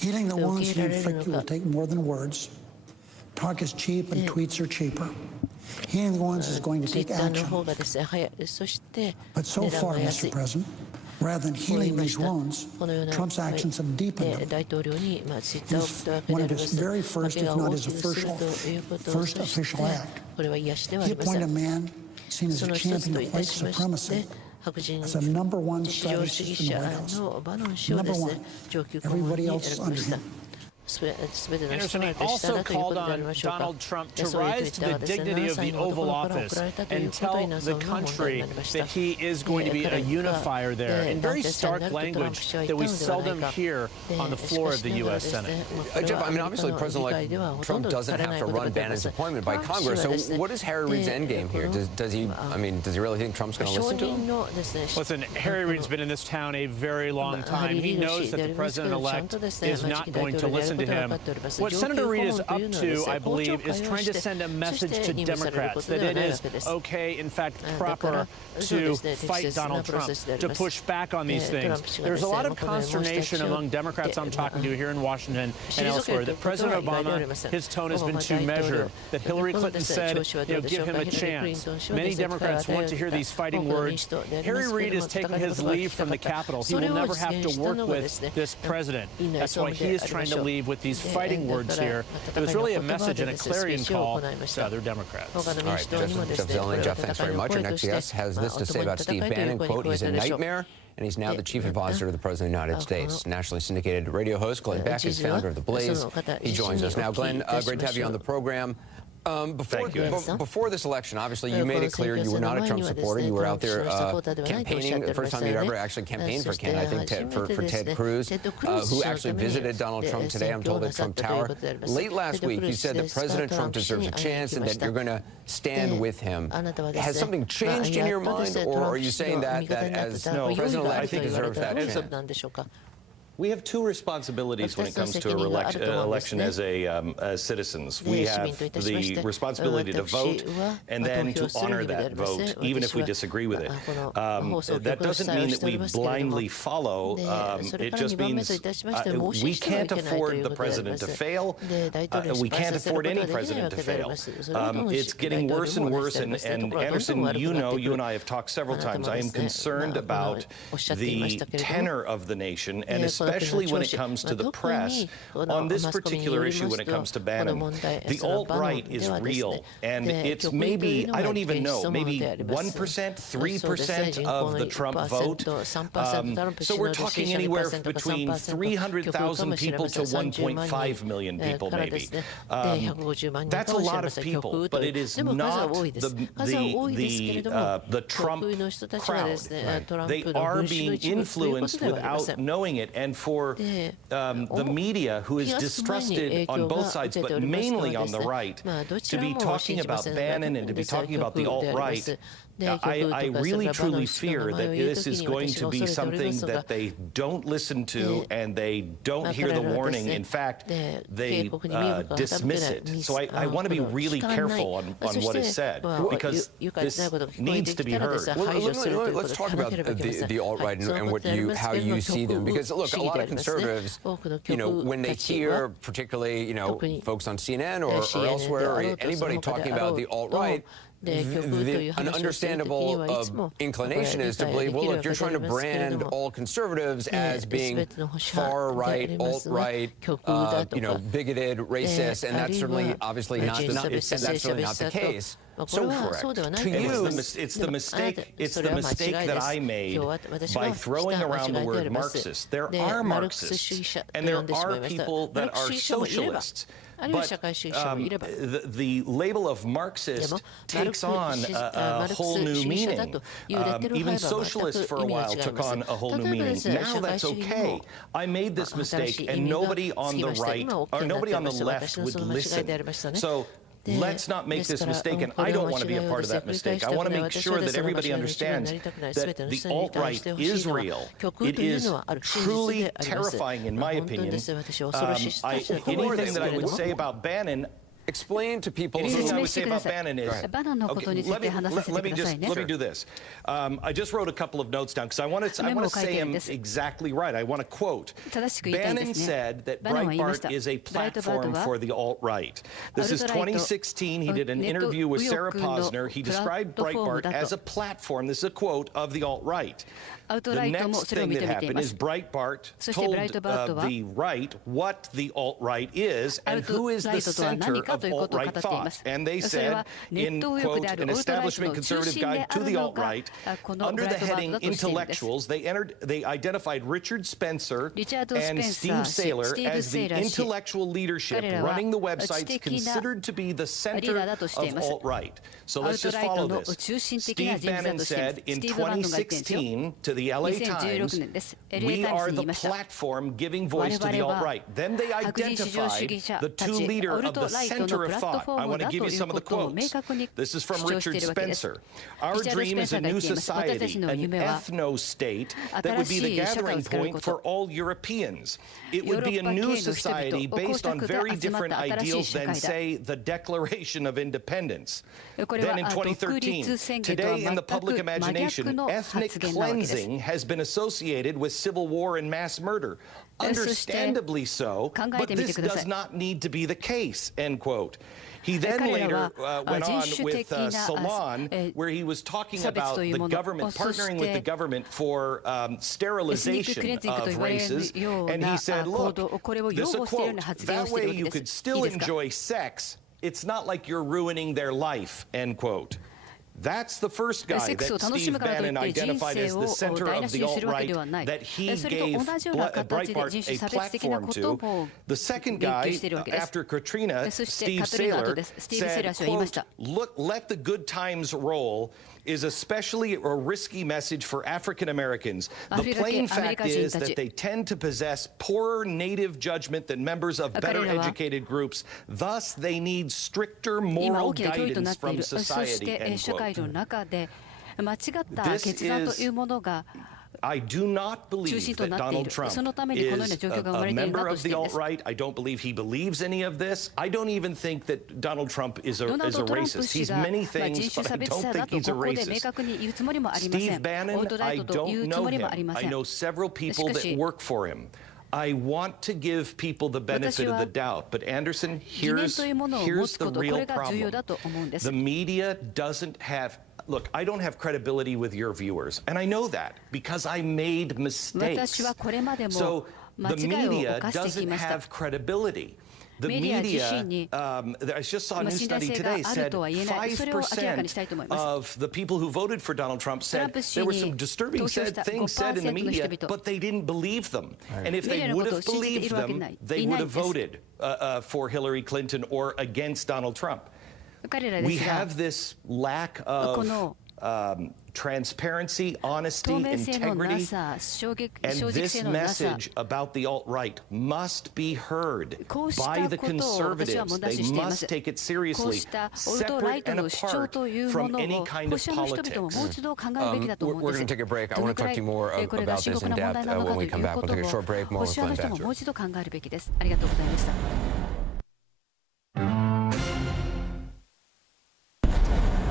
Healing the wounds he inflicted will take more than words. Talk is cheap and tweets are cheaper. Healing the wounds is going to take action. But so far, Mr. President, rather than healing these wounds, Trump's actions have deepened them. One of his very first, if not his first official act, he appointed a man seen as a champion of white supremacy as a #1 strategist in the White House. #1. Everybody else is under him. Anderson, he also called on Donald Trump to rise to the dignity of the Oval Office and tell the country that he is going to be a unifier there in very stark language that we seldom hear on the floor of the U.S. Senate. Jeff, I mean, obviously, President-elect Trump doesn't have to run Bannon's appointment by Congress. So what is Harry Reid's endgame here? Does he really think Trump's going to listen to him? Listen, Harry Reid's been in this town a very long time. He knows that the President-elect is not going to listen to him. What Senator Reid is up to, I believe, is trying to send a message to Democrats that it is okay, in fact, proper to fight Donald Trump, to push back on these things. There's a lot of consternation among Democrats I'm talking to here in Washington and elsewhere that President Obama, his tone has been too measured, that Hillary Clinton said, give him a chance. Many Democrats want to hear these fighting words. Harry Reid is taking his leave from the Capitol. He will never have to work with this president. That's why he is trying to leave with these fighting words here. It was really a message and a clarion call to other Democrats. All right, Jeff Zeleny, Jeff, thanks very much. Our next guest has this to say about Steve Bannon, quote, he's a nightmare, and he's now the chief advisor to the President of the United States. Nationally syndicated radio host Glenn Beck is founder of The Blaze. He joins us now. Glenn, great to have you on the program. Before this election, obviously, you made it clear you were not a Trump supporter. You were out there campaigning, the first time you'd ever actually campaigned for Ken, I think, for Ted Cruz, who actually visited Donald Trump today, I'm told, at Trump Tower. Late last week, you said that President Trump deserves a chance and that you're going to stand with him. Has something changed in your mind, or are you saying that as President-elect he deserves that chance? We have two responsibilities when it comes to an election as citizens. We have the responsibility to vote and then to honor that vote, even if we disagree with it. That doesn't mean that we blindly follow. It just means we can't afford the president to fail. We can't afford any president to fail. It's getting worse and worse. And Anderson, you and I have talked several times. I am concerned about the tenor of the nation, and especially when it comes to the press. On this particular issue, when it comes to Bannon, the alt-right is real, and it's maybe, I don't even know, maybe 1%, 3% of the Trump vote. So we're talking anywhere between 300,000 people to 1.5 million people, maybe. That's a lot of people, but it is not the Trump crowd. They are being influenced without knowing it, and for the media, who is distrusted on both sides, but mainly on the right, to be talking about Bannon and to be talking about the alt-right, I really truly fear that this is going to be something that they don't listen to and they don't hear the warning. In fact, they dismiss it. So I want to be really careful on what is said, because this needs to be heard. Let's talk about the alt-right and how you see them. Because, look, a lot of conservatives, when they hear, particularly, folks on CNN or elsewhere, or anybody talking about the alt-right, an understandable inclination is to believe, well, look, you're trying to brand all conservatives as being far-right, alt-right, bigoted, racist, and that's certainly, obviously, not the case. So correct. To you, it's the mistake that I made by throwing around the word Marxist. There are Marxists, and there are people that are socialists. But the label of Marxist takes on a whole new meaning. Even socialists for a while took on a whole new meaning. Now that's okay. I made this mistake, and nobody on the right or nobody on the left would listen. So let's not make this mistake, and I don't want to be a part of that mistake. I want to make sure that everybody understands that the alt-right is real. It is truly terrifying, in my opinion. Anything that I would say about Bannon, Explain to people. Anything I would say about Bannon is. Let me do this. I just wrote a couple of notes down because I want to say him exactly right. I want to quote. Bannon said that Breitbart is a platform for the alt-right. This is 2016. He did an interview with Sarah Posner. He described Breitbart as a platform. This is a quote of the alt-right. The next thing that happened is Breitbart told the right what the alt-right is and who is the center of alt-right thought. And they said, in, quote, an establishment conservative guide to the alt-right, under the heading intellectuals, they identified Richard Spencer and Steve Saylor as the intellectual leadership running the websites considered to be the center of alt-right. So let's just follow this. Steve Bannon said in 2016 to the LA Times, we are the platform giving voice to the alt-right. Then they identified the two leaders of the center of thought. I want to give you some of the quotes. This is from Richard Spencer. Our dream is a new society, an ethno-state that would be the gathering point for all Europeans. It would be a new society based on very different ideals than, say, the Declaration of Independence. Then in 2013, today in the public imagination, ethnic cleansing has been associated with civil war and mass murder. Understandably so, but this does not need to be the case, end quote. He then later went on with Salon, where he was talking about the government, partnering with the government for sterilization of races. And he said, look, this is a quote, that way you could still enjoy sex. It's not like you're ruining their life, end quote. That's the first guy that Steve Bannon identified as the center of the alt-right that he gave Breitbart a platform to. The second guy, after Katrina, Steve Saylor, said, quote, look, let the good times roll is especially a risky message for African Americans. The plain fact is that they tend to possess poorer native judgment than members of better educated groups. Thus, they need stricter moral guidance from society, end quote. This is, I do not believe that Donald Trump is a member of the alt-right. I don't believe he believes any of this. I don't even think that Donald Trump is a racist. He's many things, but I don't think he's a racist. Steve Bannon, I don't know him. I know several people that work for him. I want to give people the benefit of the doubt. But Anderson, here's the real problem. The media doesn't have... Look, I don't have credibility with your viewers, and I know that because I made mistakes. So the media doesn't have credibility. The media, I just saw a new study today, said 5% of the people who voted for Donald Trump said there were some disturbing things said in the media, but they didn't believe them. And if they would have believed them, they would have voted for Hillary Clinton or against Donald Trump. We have this lack of transparency, honesty, integrity, and this message about the alt-right must be heard by the conservatives. They must take it seriously, separate and apart from any kind of politics. We're going to take a break. I want to talk to you more about this in depth when we come back. We'll take a short break. More with Glenn Baxter.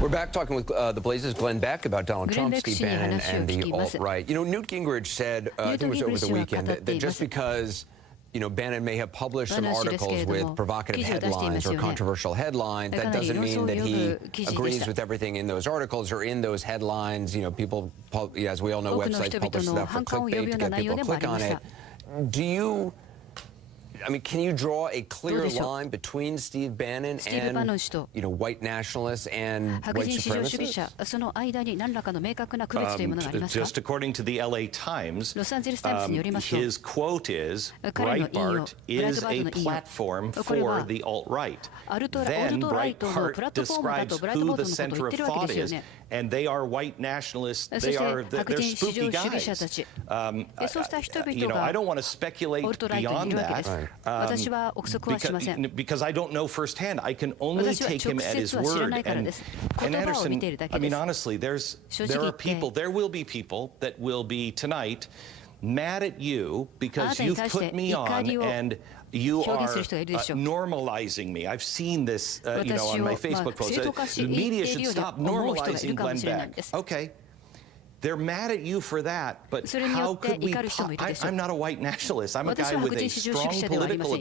We're back talking with the Blaze's Glenn Beck about Donald Trump, Steve Bannon, and the alt-right. You know, Newt Gingrich said, I think it was over the weekend, that just because, you know, Bannon may have published some articles with provocative headlines or controversial headlines, that doesn't mean that he agrees with everything in those articles or in those headlines. You know, people, as we all know, websites publish stuff for clickbait to get people to click on it. Do you... I mean, can you draw a clear line between Steve Bannon and, you know, white nationalists and white supremacists? Just according to the LA Times, his quote is, Breitbart is a platform for the alt-right. Then Breitbart describes who the center of thought is, and they are white nationalists. They're spooky guys. You know, I don't want to speculate beyond that. Because I don't know firsthand. I can only take him at his word. And Anderson, I mean, honestly, there are people, there will be people that will be tonight mad at you because you've put me on and you are normalizing me. I've seen this, on my Facebook posts. The media should stop normalizing Glenn Beck. Okay. They're mad at you for that, but how could we? I'm not a white nationalist. I'm a guy with a strong political opinion.